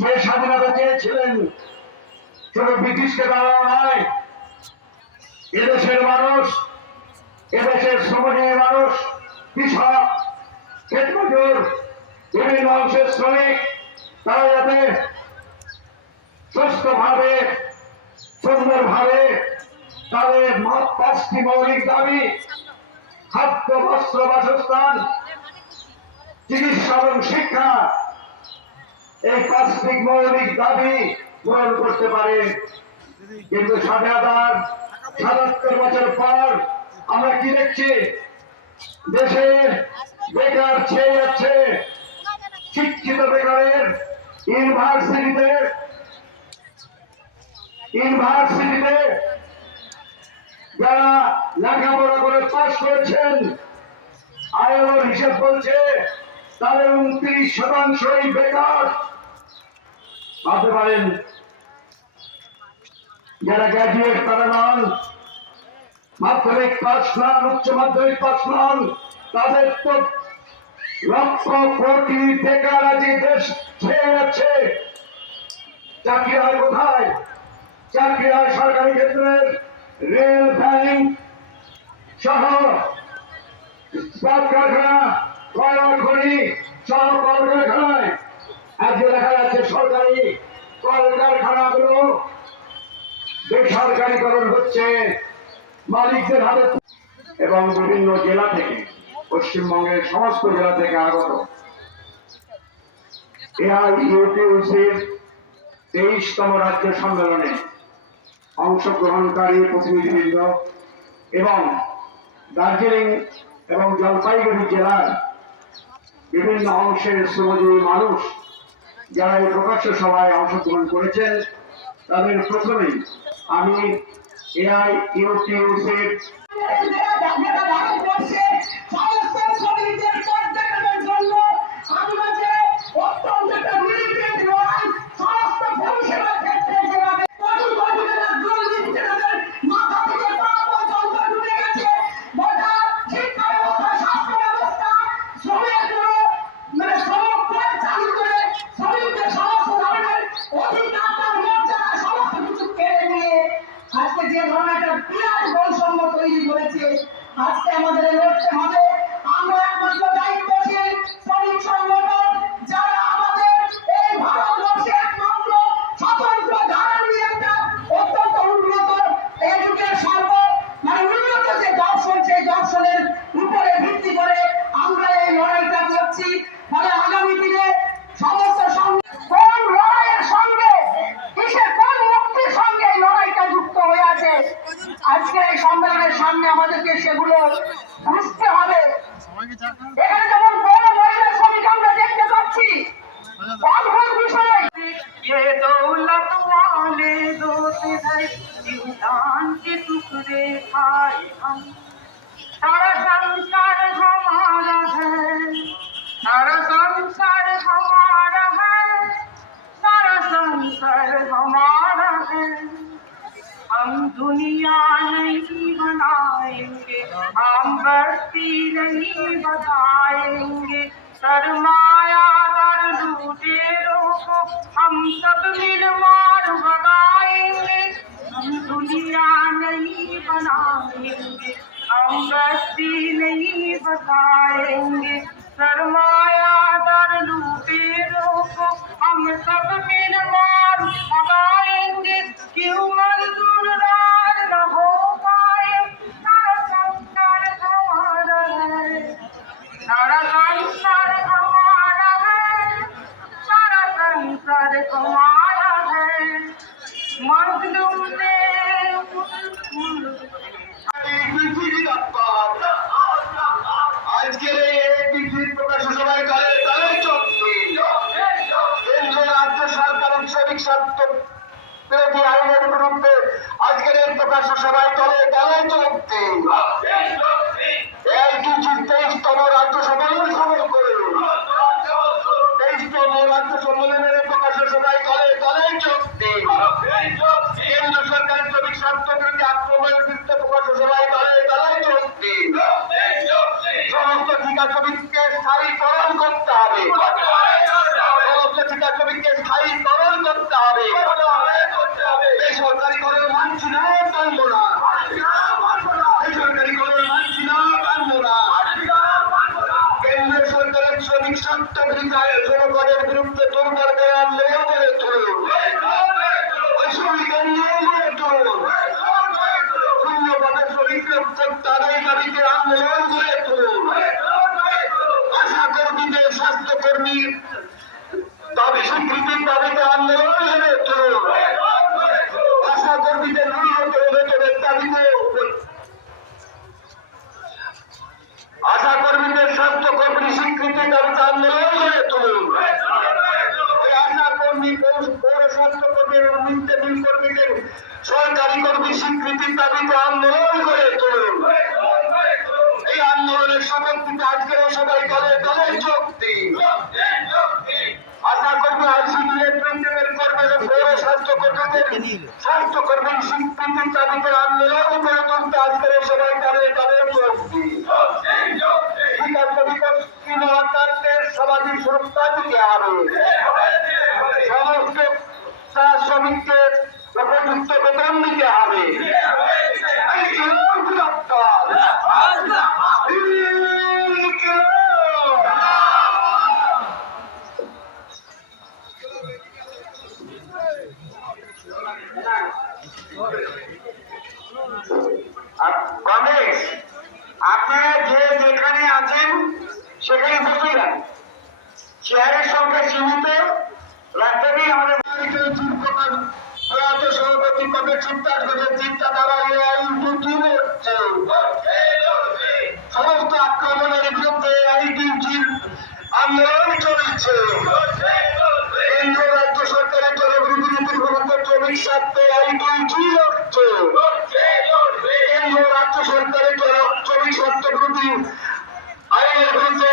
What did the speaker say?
যে স্বাধীনতা চেয়েছিলেন শুধু ব্রিটিশকে দেওয়া নয়, এদেশের মানুষ, এদেশের শ্রমজীবী মানুষ, কৃষক, ক্ষেতমজুর, বিভিন্ন অংশের শ্রমিক, তারা যাতে সুস্থভাবে সুন্দরভাবে তাদের 5টি মৌলিক দাবি, খাদ্য, বস্ত্র, বাসস্থান, চিকিৎসা এবং শিক্ষা, এই 5টি মৌলিক দাবি পূরণ করতে পারে। কিন্তু 77 বছর পর আমরা কি দেখছি? দেশে বেকার ছেয়ে যাচ্ছে। শিক্ষিত বেকারের ইউনিভার্সিটিতে যারা লেখাপড়া করে পাশ করেছেন, আইএলওর হিসেব বলছে তাদের 29% বেকার। ভাবতে পারেন, যারা গ্র্যাজুয়েট তারা নন, মাধ্যমিক পাস নন, উচ্চ মাধ্যমিক পাস নন, তাদের তো লক্ষ কোটি বেকার আজ দেশ ছেয়ে যাচ্ছে। চাকরি হয় কোথায়? চাকরি হয় সরকারি ক্ষেত্রের রেল, ব্যাংক সহ ইস্পাত কারখানা, কয়লা খনি সহ কলকারখানায়। আজকে দেখা যাচ্ছে সরকারি কলকারখানাগুলো বেসরকারীকরণ হচ্ছে মালিকদের হাতে। এবং বিভিন্ন জেলা থেকে, পশ্চিমবঙ্গের সমস্ত জেলা থেকে আগত এআইইউটিউসির 23তম রাজ্য সম্মেলনে অংশগ্রহণকারী প্রতিনিধিবৃন্দ এবং দার্জিলিং এবং জলপাইগুড়ি জেলার বিভিন্ন অংশের শ্রমজীবী মানুষ যারা এই প্রকাশ্য সভায় অংশগ্রহণ করেছেন, তাদের প্রথমেই আমি এআইইউটিউসির আজকে আমাদের লড়তে হবে। আমরা একমাত্র দায়িত্বশীল শ্রমিক সংগঠন যারা আমাদের এই ভারতবর্ষে একমাত্র স্বতন্ত্র ধারা নিয়ে একটা অত্যন্ত উন্নত এই যুগের উন্নত যে দর্শন, সেই দর্শনের উপরে ভিত্তি করে আমরা এই লড়াইটা করছি। ফলে আগামী দিনে সমস্ত কোন লড়াইয়ের সঙ্গে কিসের কোন মুক্তির সঙ্গে এই লড়াইটা যুক্ত হয়ে আছে, আজকে এই সম্মেলনের সামনে আমাদেরকে সেগুলো বুঝতে হবে। এখানে যেমন বড় মহিলা শ্রমিক আমরা দেখতে পাচ্ছি, অদ্ভুত বিষয়। ये दौलत वाले दोते हैं, इंसान के टुकड़े खाए हम। सारा संसार हमारा है, सारा संसार हमारा है, सारा संसार हमारा है। हम दुनिया नहीं बनाएंगे, हम बस्ती नहीं बताएंगे। सरमायादार लुटेरों को हम सब मिल मार भगाएंगे। हम दुनिया नहीं बनाएंगे, हम बस्ती नहीं बताएंगे। सरमायादार लुटेरों को हम सब मिल मार भगाएंगे। क्यों मंजूर राज न हो पाए, सारा संसार हमारा है, सारा संसार हमारा है, सारा संसार हमारा है। मजलूम ने আজকে এই প্রকাশ্য সভায় গায়ে চলছে কেন্দ্র রাজ্য সরকার শ্রমিক স্বার্থ বিরোধী আইনের বিরুদ্ধে আজকের এই প্রকাশ্য সভায় গায়ে চলছে। এই 23তম রাজ্য সম্মেলন সফল করে 23তম রাজ্য সম্মেলনের প্রকাশ্য সভায় গায়ে চলছে কেন্দ্র সরকারের শ্রমিক স্বার্থ বিরোধী আক্রমণের বিরুদ্ধে প্রকাশ্য সভায় গায়ে চলছে। সমস্ত ঠিকা শ্রমিককে স্থায়ীকরণ করতে হবে, সমস্ত ঠিকা শ্রমিককে স্থায়ীকরণ দাবিতে আন্দোলন গড়ে তুলুন। ওই আশা কর্মী, পৌর স্বাস্থ্য কর্মী এবং মিড ডে মিল কর্মীদের সরকারি কর্মী স্বীকৃতির দাবিতে আন্দোলন গড়ে তুলুন। এই আন্দোলনের শপথ নিতে আজকের সবাই দলে দলে যোগ দিন। আশা কর্মী, আইসিডিএস, প্রিন্টের কর্মী এবং পৌর স্বাস্থ্যকর্মীর স্বীকৃতির দাবিতে আন্দোলন গড়ে তুলতে আজকের সবাই দলে দলে যোগ দিন। সামাজিক সুরক্ষা দিতে হবে। সমস্ত চা শ্রমিককে উপযুক্ত বেতন দিতে হবে। কংগ্রেস, আপনারা যে যেখানে আছেন সেখানে বসে যান। চেয়ারের সংখ্যা সীমিত রাখতেই আমাদের প্রয়াত সভাপতি কবে চিন্তাধারা হচ্ছে সমস্ত আক্রমণের বিরুদ্ধে আইনটির আন্দোলন চলছে। কেন্দ্র রাজ্য সরকারের জনবিরোধী নীতির বিরুদ্ধে শ্রমিক স্বার্থে আইনটি লড়ছে। কেন্দ্র রাজ্য সরকারের শ্রমিক স্বার্থ বিরোধী আইনের বিরুদ্ধে